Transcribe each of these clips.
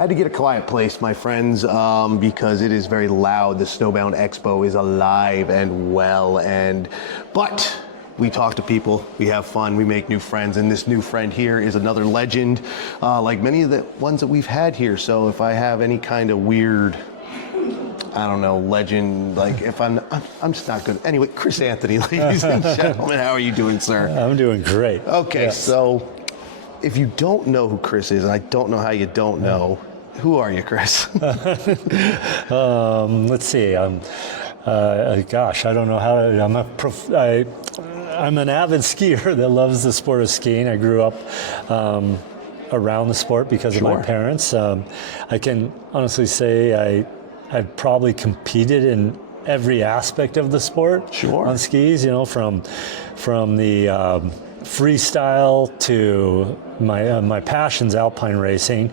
Had to get a quiet place, my friends, because it is very loud. The Snowbound Expo is alive and well, but we talk to people, we have fun, we make new friends, and this new friend here is another legend, like many of the ones that we've had here. So if I have any kind of weird, I don't know, legend, like if I'm just not good. Anyway, Chris Anthony, ladies and gentlemen, how are you doing, sir? I'm doing great. Okay, yes. So if you don't know who Chris is, and I don't know how you don't know, who are you, Chris? Let's see. Gosh, I don't know how to, I'm an avid skier that loves the sport of skiing. I grew up around the sport because of my parents. I can honestly say I've probably competed in every aspect of the sport on skis, you know, from the freestyle to my passion's alpine racing.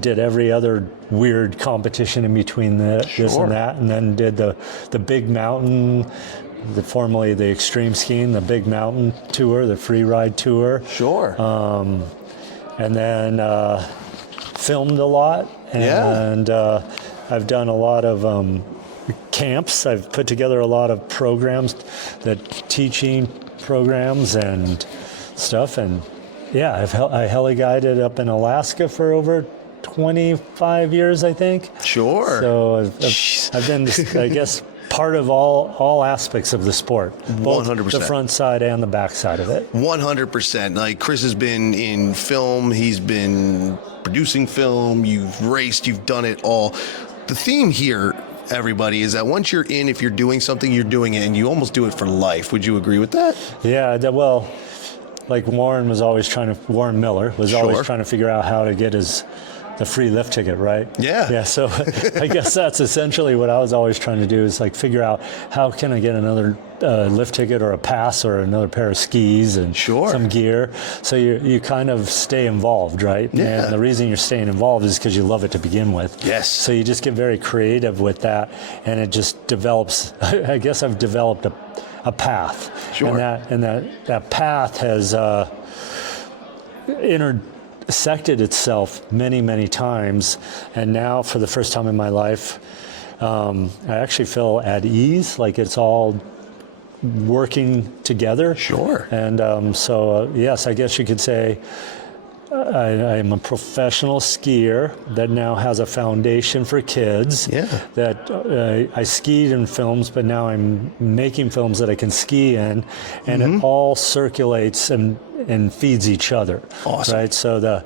Did every other weird competition in between this and that, and then did the big mountain, formerly the extreme skiing, the big mountain tour, the free ride tour. And then filmed a lot, and I've done a lot of camps. I've put together a lot of programs, teaching programs and stuff, and I heli guided up in Alaska for over 25 years, I think. So I've been, I guess, part of all aspects of the sport, both 100%. The front side and the back side of it. 100%. Like Chris has been in film, he's been producing film, you've raced, you've done it all. The theme here, everybody, is that once you're in, if you're doing something, you're doing it, and you almost do it for life. Would you agree with that? Yeah, well, like Warren Miller was always trying to figure out how to get the free lift ticket, right? Yeah, so I guess that's essentially what I was always trying to do, is like figure out how can I get another lift ticket or a pass or another pair of skis and some gear. So you kind of stay involved, right? Yeah. And the reason you're staying involved is because you love it to begin with. Yes. So you just get very creative with that, and it just develops. I guess I've developed a path. And that path has intersected itself many times, and now for the first time in my life, I actually feel at ease, like it's all working together. And so yes, I guess you could say I'm a professional skier that now has a foundation for kids. That I skied in films, but now I'm making films that I can ski in, and it all circulates and feeds each other. Right? So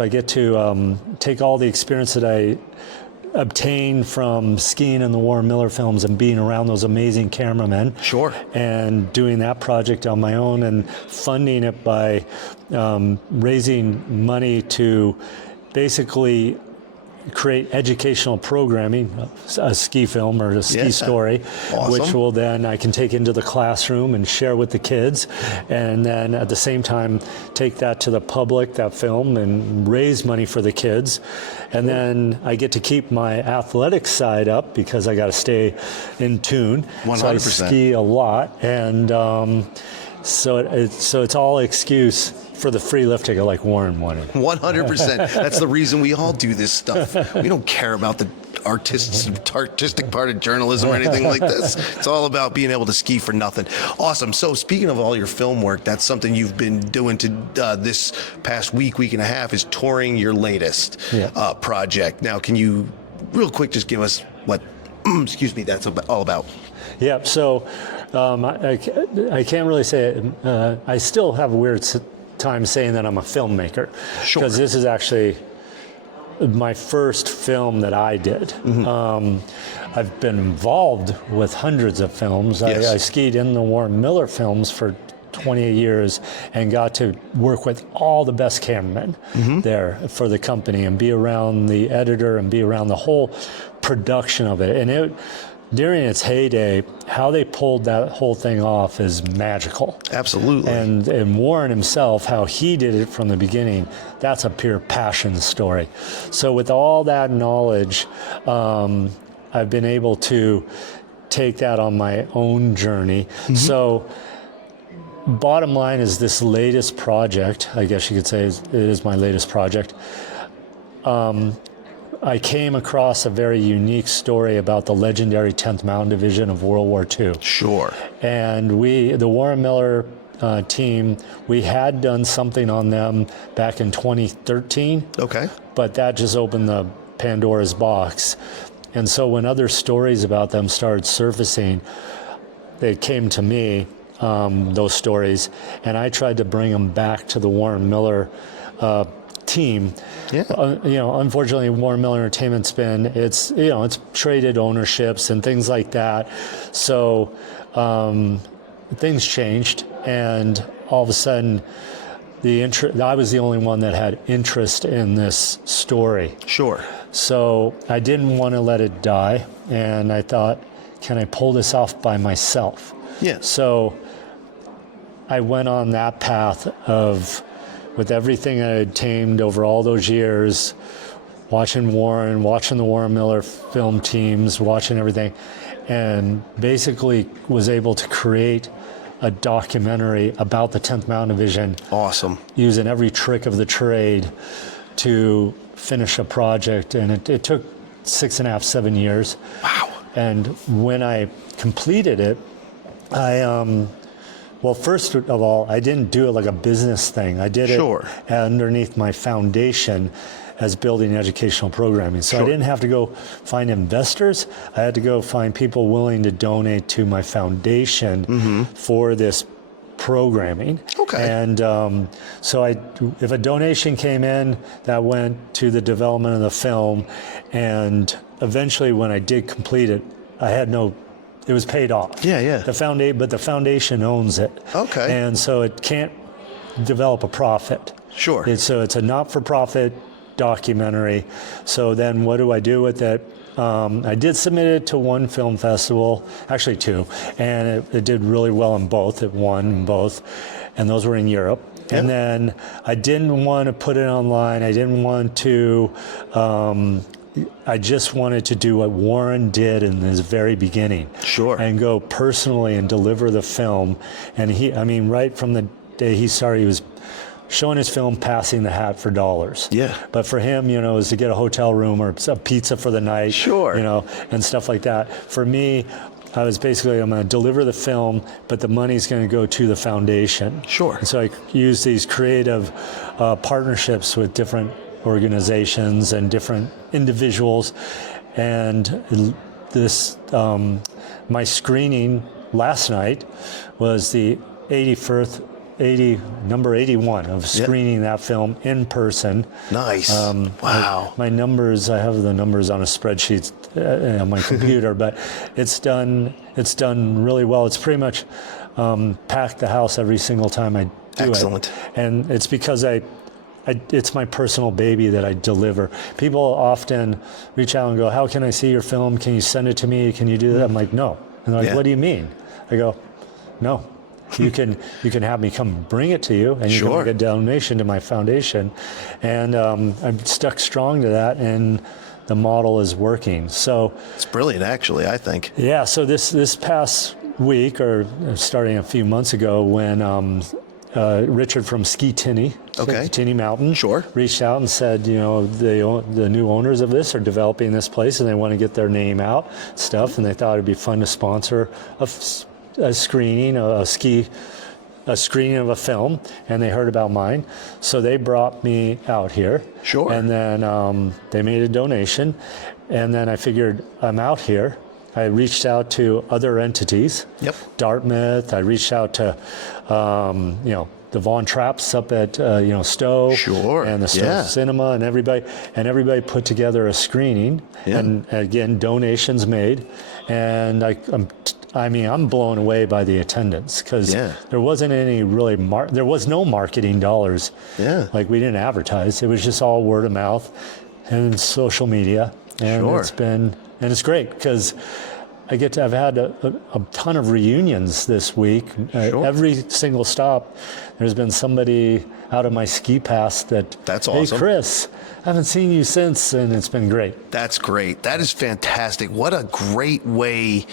I get to take all the experience that I obtained from skiing in the Warren Miller films and being around those amazing cameramen, and doing that project on my own and funding it by raising money to basically create educational programming, a ski film or a ski story, which will then I can take into the classroom and share with the kids, and then at the same time take that to the public, that film, and raise money for the kids. And then I get to keep my athletic side up because I got to stay in tune. 100%. So I ski a lot, and so it's all excuse for the free lift ticket, like Warren wanted. 100%. That's the reason we all do this stuff. We don't care about the artistic part of journalism or anything like this. It's all about being able to ski for nothing. Awesome. So speaking of all your film work, that's something you've been doing to this past week and a half, is touring your latest project. Now, can you real quick just give us what, that's all about? Yeah. So I can't really say it. I still have a weird time saying that I'm a filmmaker, because this is actually my first film that I did. I've been involved with hundreds of films. I skied in the Warren Miller films for 28 years and got to work with all the best cameramen there for the company, and be around the editor and be around the whole production of it. And during its heyday, how they pulled that whole thing off is magical. Absolutely. And Warren himself, how he did it from the beginning, that's a pure passion story. So with all that knowledge, I've been able to take that on my own journey. So bottom line is, this latest project, I guess you could say it is my latest project, I came across a very unique story about the legendary 10th Mountain Division of World War II. Sure. And the Warren Miller team, we had done something on them back in 2013. Okay. But that just opened the Pandora's box. And so when other stories about them started surfacing, they came to me, those stories, and I tried to bring them back to the Warren Miller team. Yeah. Unfortunately, Warren Miller Entertainment's it's traded ownerships and things like that. So things changed, and all of a sudden, I was the only one that had interest in this story. Sure. So I didn't want to let it die, and I thought, can I pull this off by myself? Yeah. So I went on that path with everything I had tamed over all those years, watching the Warren Miller film teams, watching everything, and basically was able to create a documentary about the 10th Mountain Division. Awesome. Using every trick of the trade to finish a project. And it took 6.5, 7 years. Wow. And when I completed it, well, first of all, I didn't do it like a business thing. I did it underneath my foundation as building educational programming. So I didn't have to go find investors. I had to go find people willing to donate to my foundation for this programming. Okay. And so if a donation came in, that went to the development of the film. And eventually when I did complete it, it was paid off. Yeah. But the foundation owns it. Okay. And so it can't develop a profit. Sure. So it's a not-for-profit documentary. So then what do I do with it? I did submit it to one film festival, actually two, and it did really well in both. It won in both, and those were in Europe. Yeah. And then I didn't want to put it online. I didn't want to, I just wanted to do what Warren did in his very beginning. Sure. And go personally and deliver the film. And right from the day he started, he was showing his film, passing the hat for dollars. Yeah. But for him, it was to get a hotel room or a pizza for the night. Sure. And stuff like that. For me, I was basically, I'm going to deliver the film, but the money's going to go to the foundation. Sure. And so I used these creative partnerships with different organizations and different individuals. And this, my screening last night was the 81st, number 81 of screening that film in person. Nice. Wow. My numbers, I have the numbers on a spreadsheet on my computer, but it's done really well. It's pretty much packed the house every single time I do it. Excellent. And it's because it's my personal baby that I deliver. People often reach out and go, how can I see your film? Can you send it to me? Can you do that? I'm like, no. And they're like, what do you mean? I go, no. You can have me come bring it to you, and you can make a donation to my foundation. And I'm stuck strong to that, and the model is working. So it's brilliant, actually, I think. Yeah. So this past week, or starting a few months ago, when Richard from Ski Tinny Mountain, reached out and said, the new owners of this are developing this place, and they want to get their name out, and they thought it'd be fun to sponsor a screening, a screening of a film, and they heard about mine, so they brought me out here. Sure. And then they made a donation, and then I figured, I'm out here. I reached out to other entities. Yep. Dartmouth. I reached out to, the Von Trapps up at Stowe. Sure. And the Stowe Cinema, and everybody put together a screening. Yeah. And again, donations made, and I'm blown away by the attendance, because there wasn't any really there was no marketing dollars. Yeah. Like, we didn't advertise. It was just all word of mouth and social media. And it's great, because I've had a ton of reunions this week. Every single stop, there's been somebody out of my ski pass that's awesome. Hey, Chris, I haven't seen you since, and it's been great. That's great. That is fantastic. What a great way.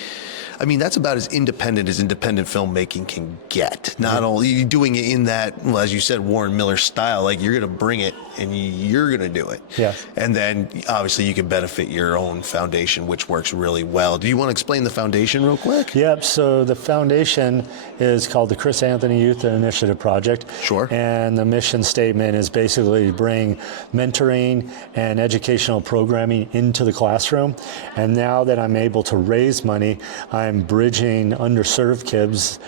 That's about as independent filmmaking can get. Not only doing it in that, well, as you said, Warren Miller style, like, you're going to bring it and you're going to do it. Yes. And then obviously you can benefit your own foundation, which works really well. Do you want to explain the foundation real quick? Yep. So the foundation is called the Chris Anthony Youth Initiative Project. Sure. And the mission statement is basically to bring mentoring and educational programming into the classroom. And now that I'm able to raise money, I'm bridging underserved kids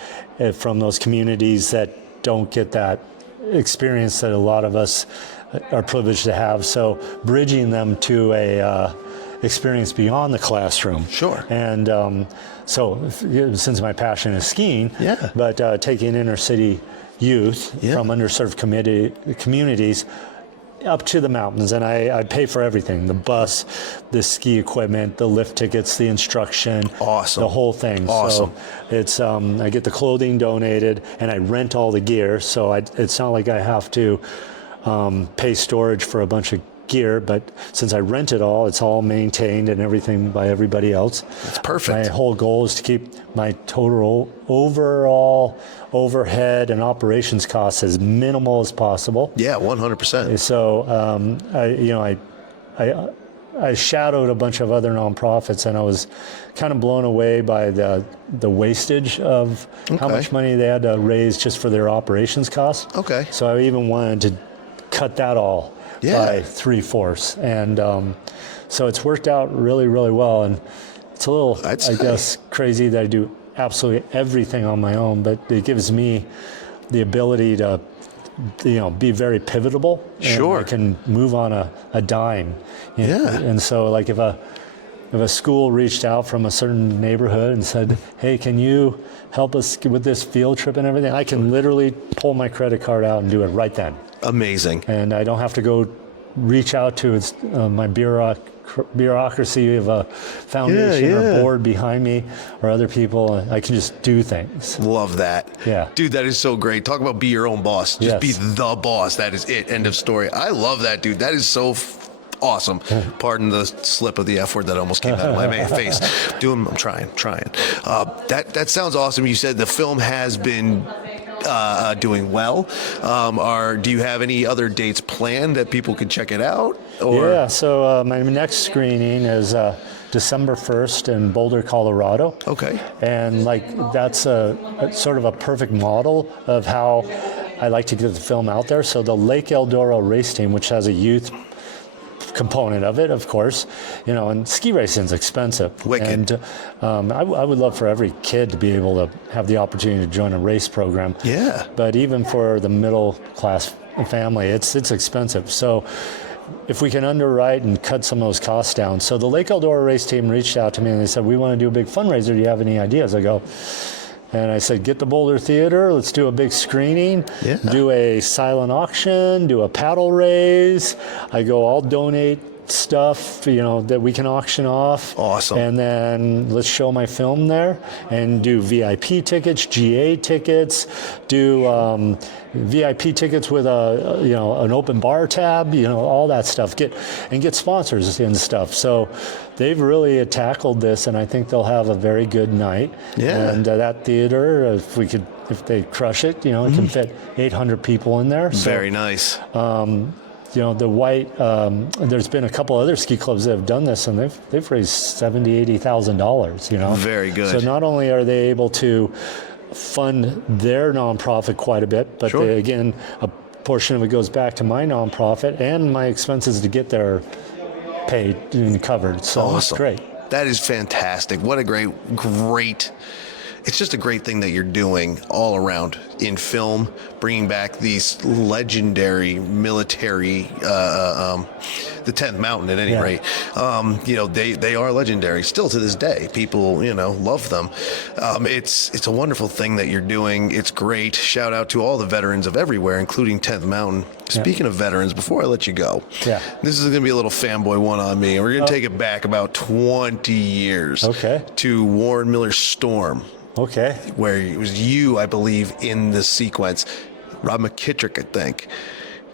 from those communities that don't get that experience that a lot of us are privileged to have. So bridging them to a experience beyond the classroom. Sure. And so since my passion is skiing, yeah, but taking inner city youth from underserved communities up to the mountains, and I pay for everything: the bus, the ski equipment, the lift tickets, the instruction, awesome, the whole thing. Awesome. So it's I get the clothing donated, and I rent all the gear. So it's not like I have to pay storage for a bunch of gear, but since I rent it all, it's all maintained and everything by everybody else. It's perfect. My whole goal is to keep my total overall overhead and operations costs as minimal as possible. Yeah, 100%. So I shadowed a bunch of other nonprofits, and I was kind of blown away by the wastage of how much money they had to raise just for their operations costs. Okay. So I even wanted to cut that all by 3/4, and so it's worked out really, really well. And it's a little, I guess, crazy that I do absolutely everything on my own, but it gives me the ability to, be very pivotable. Sure. And I can move on a dime. And so, like, if a school reached out from a certain neighborhood and said, "Hey, can you help us with this field trip and everything?" I can literally pull my credit card out and do it right then. Amazing. And I don't have to go reach out to my bureaucracy of a foundation or board behind me or other people. I can just do things. Love that. Yeah. Dude, that is so great. Talk about be your own boss. Just be the boss. That is it. End of story. I love that, dude. That is so awesome. Pardon the slip of the F word that almost came out of my face. I'm trying. That sounds awesome. You said the film has been doing well. Do you have any other dates planned that people could check it out? Or? Yeah, so my next screening is December 1st in Boulder, Colorado. Okay. And that's a sort of a perfect model of how I like to get the film out there. So the Lake Eldora race team, which has a youth component of it, of course, and ski racing is expensive. Wicked. And I would love for every kid to be able to have the opportunity to join a race program. Yeah. But even for the middle class family, it's expensive. So if we can underwrite and cut some of those costs down. So the Lake Eldora race team reached out to me and they said, "We want to do a big fundraiser. Do you have any ideas?" I go, and I said, "Get the Boulder Theater. Let's do a big screening. Yeah. Do a silent auction. Do a paddle raise." I go, "I'll donate stuff, that we can auction off. Awesome. And then let's show my film there and do VIP tickets, GA tickets, do VIP tickets with an open bar tab, all that stuff. Get sponsors and stuff." So they've really tackled this, and I think they'll have a very good night. Yeah. And that theater, if they crush it, it can fit 800 people in there. So, very nice. The white, there's been a couple other ski clubs that have done this, and they've raised $70,000-$80,000. Very good. So not only are they able to fund their nonprofit quite a bit, but again, a portion of it goes back to my nonprofit and my expenses to get there paid and covered. So awesome. It's great. That is fantastic. What a great. It's just a great thing that you're doing all around in film, bringing back these legendary military, the 10th Mountain at any rate. They are legendary still to this day. People, love them. It's a wonderful thing that you're doing. It's great. Shout out to all the veterans of everywhere, including 10th Mountain. Speaking of veterans, before I let you go, this is going to be a little fanboy one on me. We're going to take it back about 20 years to Warren Miller's Storm. Okay. Where it was you, I believe, in the sequence. Rob McKittrick, I think.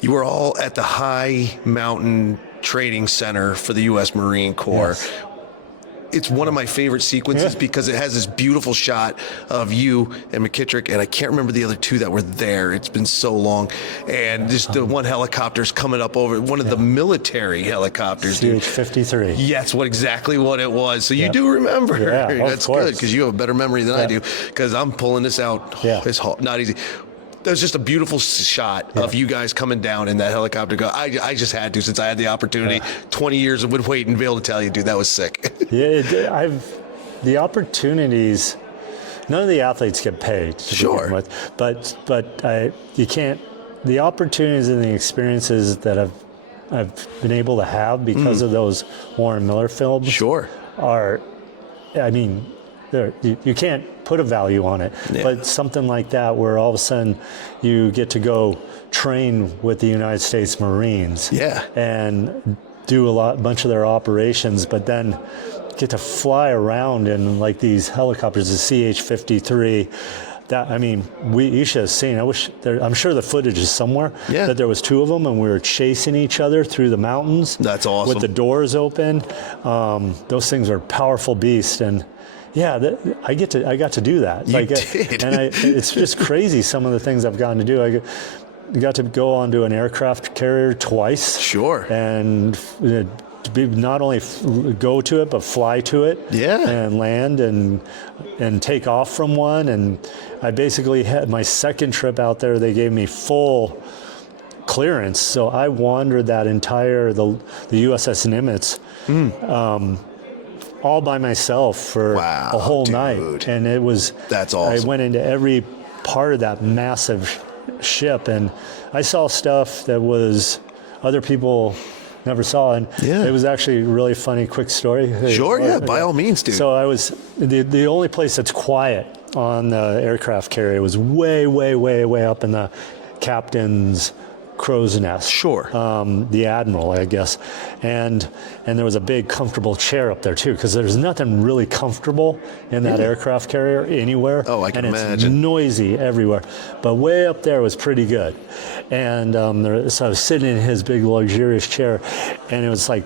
You were all at the High Mountain Training Center for the U.S. Marine Corps. Yes. it's one of my favorite sequences because it has this beautiful shot of you and McKittrick, and I can't remember the other two that were there. It's been so long. And just the one helicopter's coming up over, one of the military helicopters, dude. CH-53. Yeah, that's exactly what it was. So you do remember. Yeah, That's good, because you have a better memory than I do, because I'm pulling this out. It's not easy. There's just a beautiful shot of you guys coming down in that helicopter. I just had to, since I had the opportunity. 20 years would wait and be able to tell you, dude, that was sick. The opportunities. None of the athletes get paid to begin with, but you can't. The opportunities and the experiences that I've been able to have because of those Warren Miller films are, I mean, you can't put a value on it, but something like that where all of a sudden you get to go train with the United States Marines and do a bunch of their operations, but then get to fly around in like these helicopters, the CH-53. That, I mean, you should have seen. I'm sure the footage is somewhere. That there was two of them, and we were chasing each other through the mountains. That's awesome. With the doors open. Those things are powerful beasts, and I got to do that. You did. And it's just crazy. Some of the things I've gotten to do. I got to go onto an aircraft carrier twice. And not only go to it, but fly to it. And land and take off from one. And I basically had my second trip out there. They gave me full clearance, so I wandered that entire the USS Nimitz. All by myself for a whole night, and that's awesome. I went into every part of that massive ship, and I saw stuff that was other people never saw, and it was actually a really funny, quick story. By all means, dude. So I was the only place that's quiet on the aircraft carrier was way, way, way, way up in the captain's crow's nest. The admiral, I guess, and there was a big comfortable chair up there too, because there's nothing really comfortable in that aircraft carrier anywhere. I can imagine. It's noisy everywhere, but way up there was pretty good. And so I was sitting in his big luxurious chair, and it was like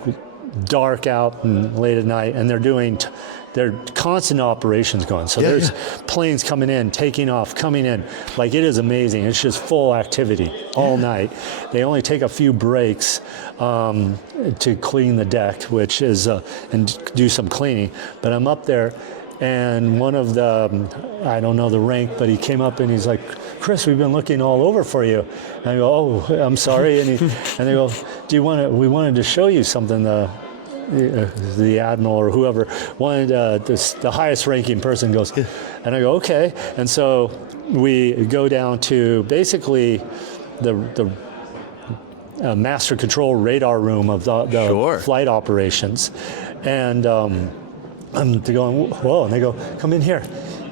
dark out and late at night, and they're constant operations going. So there's planes coming in, taking off, coming in. Like, it is amazing. It's just full activity all night. They only take a few breaks to clean the deck, which is, and do some cleaning. But I'm up there, and one of I don't know the rank, but he came up and he's like, "Chris, we've been looking all over for you." And I go, "Oh, I'm sorry." And they go, we wanted to show you something. The admiral or whoever wanted, the highest ranking person goes, and I go, okay. And so we go down to basically the master control radar room of the flight operations. And I'm going, whoa, and they go, come in here.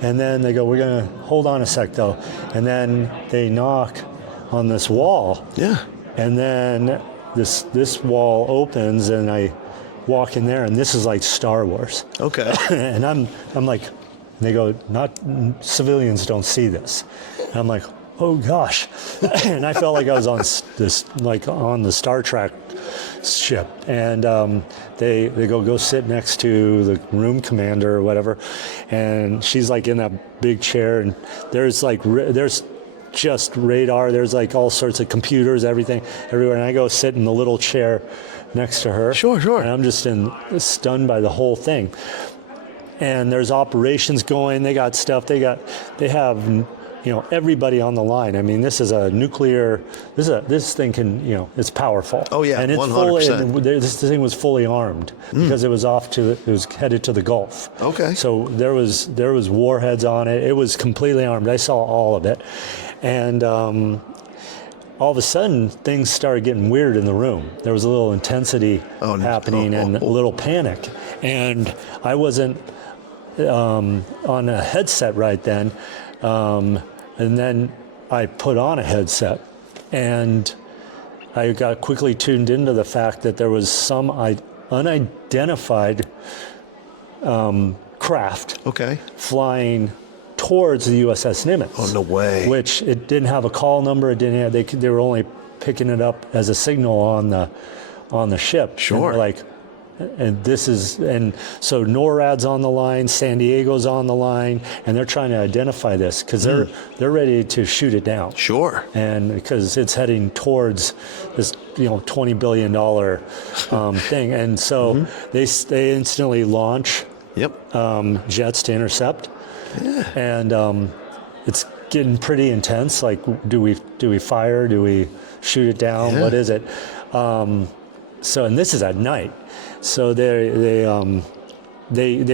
And then they go, we're going to hold on a sec though. And then they knock on this wall. And then this wall opens, and I walk in there, and this is like Star Wars. And I'm like, they go, not civilians don't see this. And I'm like, oh gosh. And I felt like I was on on the Star Trek ship. And they go sit next to the room commander or whatever, and she's like in that big chair, and there's just radar, there's like all sorts of computers, everything everywhere, and I go sit in the little chair next to her. And I'm just stunned by the whole thing. And there's operations going. They got stuff. They have everybody on the line. I mean, this is a nuclear. This thing can it's powerful. And it's 100%. This thing was fully armed because it was headed to the Gulf. So there was warheads on it. It was completely armed. I saw all of it, and all of a sudden, things started getting weird in the room. There was a little intensity happening and a little panic. And I wasn't on a headset right then. And then I put on a headset. And I got quickly tuned into the fact that there was some unidentified craft flying towards the USS Nimitz. Oh, no way. Which it didn't have a call number. It didn't have, they were only picking it up as a signal on the ship. Sure. And they're like, and so NORAD's on the line, San Diego's on the line, and they're trying to identify this because they're ready to shoot it down. Sure. And because it's heading towards this, $20 billion thing, and so they instantly launch jets to intercept, and it's getting pretty intense. Like, do we fire? Do we shoot it down? Yeah. What is it? So, and this is at night. So they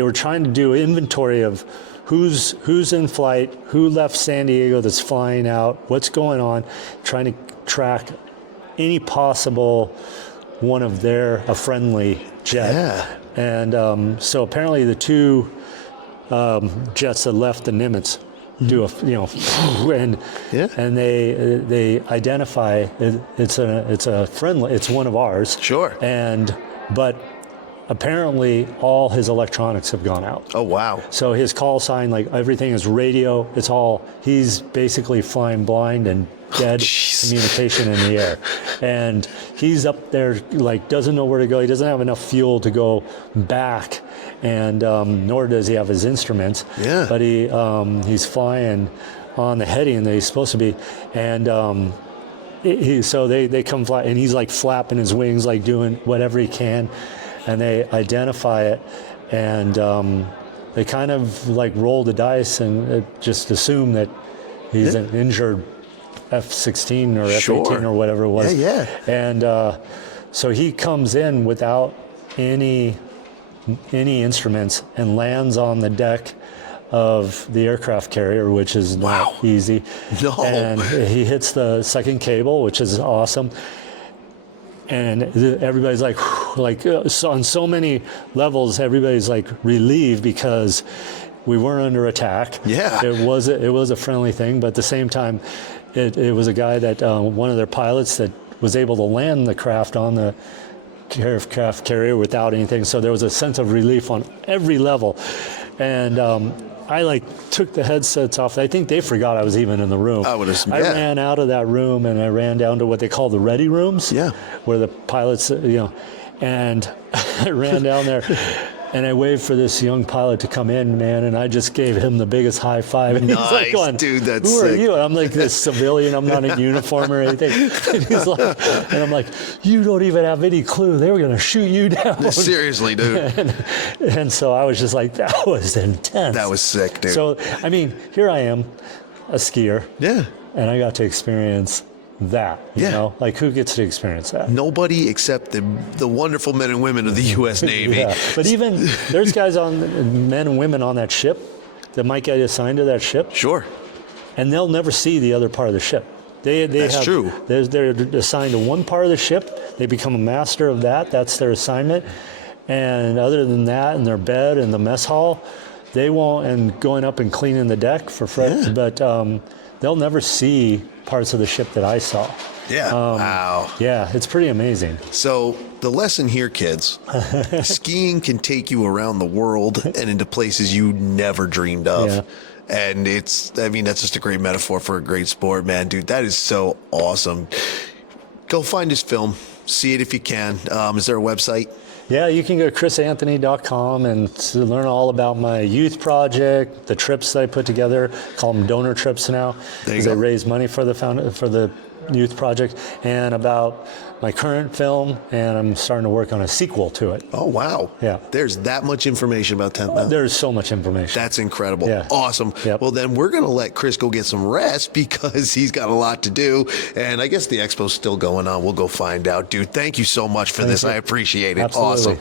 were trying to do inventory of who's in flight, who left San Diego that's flying out, what's going on, trying to track any possible one of a friendly jet. Yeah. And so apparently the two jets that left the Nimitz do and they identify it's a friendly, it's one of ours. Sure. But apparently all his electronics have gone out. Oh, wow. So his call sign, like everything is radio. He's basically flying blind and dead communication in the air. And he's up there, like, doesn't know where to go. He doesn't have enough fuel to go back, and nor does he have his instruments. Yeah. But he's flying on the heading that he's supposed to be. And so they come fly, and he's like flapping his wings, like doing whatever he can. And they identify it, and they kind of like roll the dice and just assume that he's an injured F-16 or F-18 or whatever it was. Yeah. And so he comes in without any instruments and lands on the deck of the aircraft carrier, which is not easy. No. And he hits the second cable, which is awesome. And everybody's like on so many levels, everybody's like relieved because we weren't under attack. Yeah. It was a friendly thing, but at the same time, it was a guy that one of their pilots that was able to land the craft on the aircraft carrier without anything. So there was a sense of relief on every level. And I took the headsets off. I think they forgot I was even in the room. I ran out of that room and I ran down to what they call the ready rooms. Yeah. Where the pilots, and I ran down there and I waved for this young pilot to come in, man, and I just gave him the biggest high five. And nice, he's like going, dude, that's who sick. are you? And I'm like this civilian, I'm not in uniform or anything. And he's like, and I'm like, you don't even have any clue. They were going to shoot you down. Seriously, dude. And so I was just like, that was intense. That was sick, dude. So, I mean, here I am, a skier. Yeah. And I got to experience that, you know? Like, who gets to experience that? Nobody except the wonderful men and women of the U.S. Navy. Yeah. But even, there's guys men and women on that ship that might get assigned to that ship. Sure. And they'll never see the other part of the ship. That's true. They're assigned to one part of the ship. They become a master of that. That's their assignment. And other than that, in their bed in the mess hall, they won't, and going up and cleaning the deck for friends, but they'll never see parts of the ship that I saw. Yeah. Wow. Yeah, it's pretty amazing. So the lesson here, kids, skiing can take you around the world and into places you never dreamed of. Yeah. And that's just a great metaphor for a great sport, man. Dude, that is so awesome. Go find his film. See it if you can. Is there a website? Yeah, you can go to chrisanthony.com and to learn all about my youth project, the trips that I put together. Call them donor trips now, because I raise money for the youth project, and about my current film, and I'm starting to work on a sequel to it. Oh, wow. Yeah. There's that much information about 10th Mountain. There's so much information. That's incredible. Yeah. Awesome. Yep. Well, then we're going to let Chris go get some rest because he's got a lot to do. And I guess the expo's still going on. We'll go find out. Dude, thank you so much for this. I appreciate it. Absolutely. Awesome.